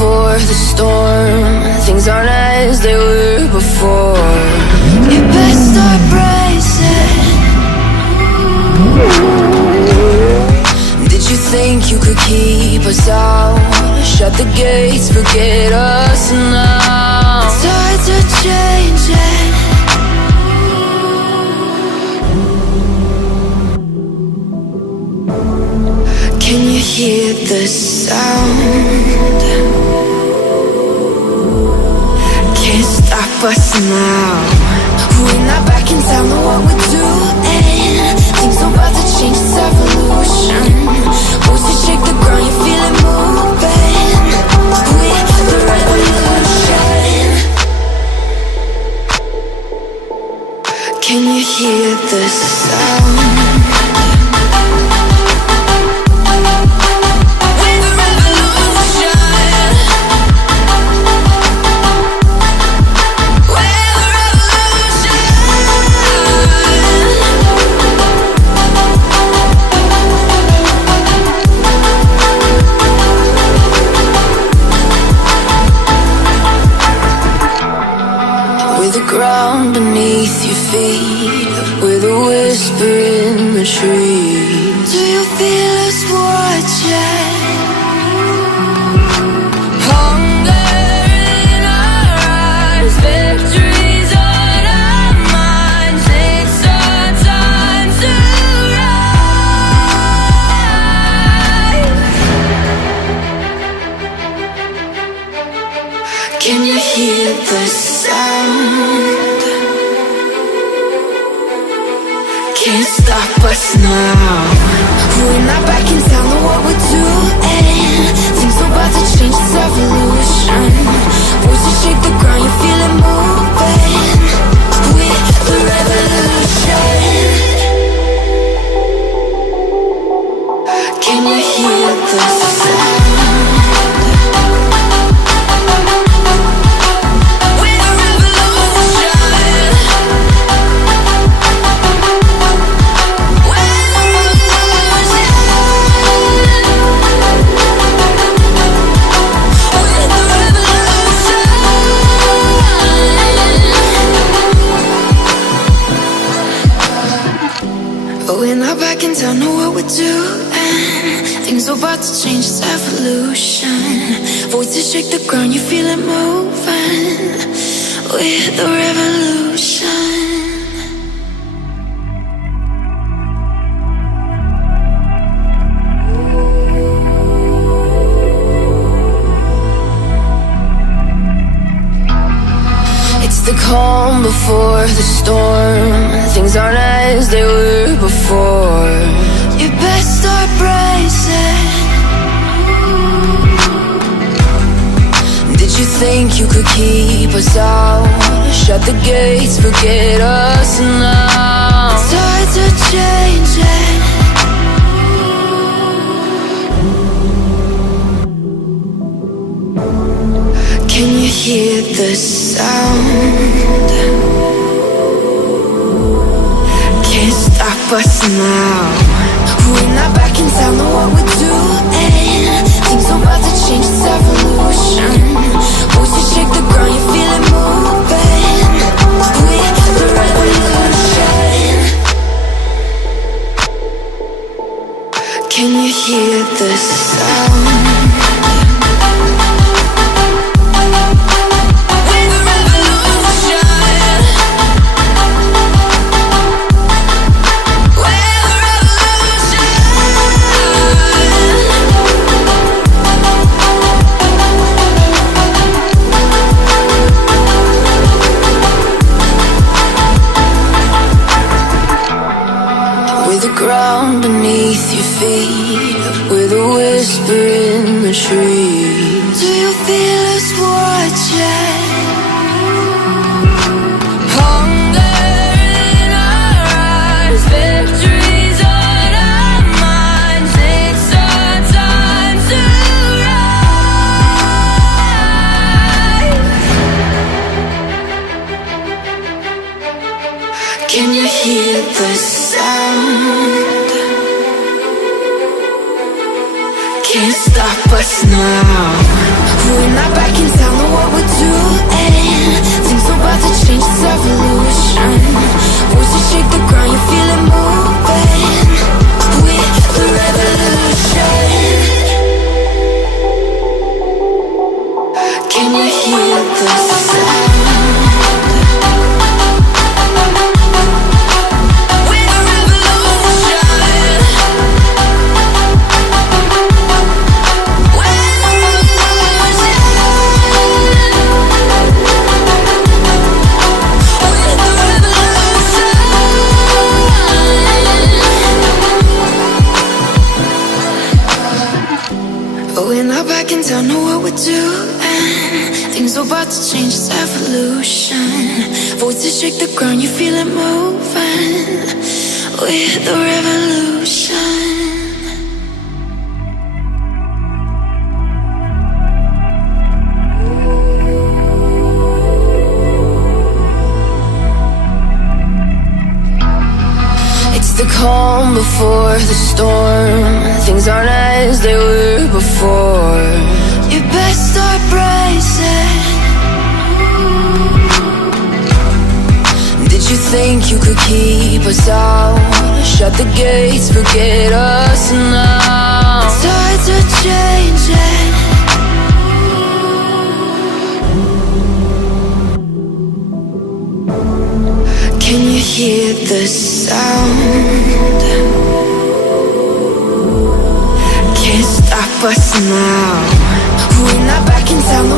before the storm. Things aren't as they were before. You best start bracing. Did you think you could keep us out? Shut the gates, forget us now. Tides are changing. Can you hear the sound? Can't stop us now. We're not back in town, know what we're doing. Things are about to change, it's evolution. Voices shake the ground, you feel it moving. We're the revolution. Can you hear the sound? Ground beneath your feet, with a whisper in the trees. Do you feel us watching? Hunger in our eyes, victories on our minds. It's our time to rise. Can you hear the sound? Can't stop us now. We're not back in town, know what we're doing. Things are about to change, it's evolution. Voices shake the ground, you feel it moving. We're the revolution. Can you hear the sound? We're not back in town, know what we're doing. Things are about to change, it's evolution. Voices shake the ground, you feel it moving. We're the revolution. It's the calm before the storm. Things aren't as they were before. You best start bracing. Did you think you could keep us out? Shut the gates, forget us now. Tides are changing. Can you hear the sound? Can't stop us now. We're not back in town, know what we're doing. Things are about to change, it's evolution. Voices shake the ground, you feel it moving. We're the revolution. Can you hear the sound? Ground beneath your feet, with a whisper in the trees. Do you feel us watching? Hunger in our eyes, victories on our minds. It's our time to rise. Can you hear the sound? Can't stop us now. We're about to change, it's evolution. Voices shake the ground, you feel it moving with the revolution. It's the calm before the storm. Things aren't as they were before. You best start bracing. Did you think you could keep us out? Shut the gates, forget us now. The tides are changing. Can you hear the sound? Can't stop us now. We're not back in town,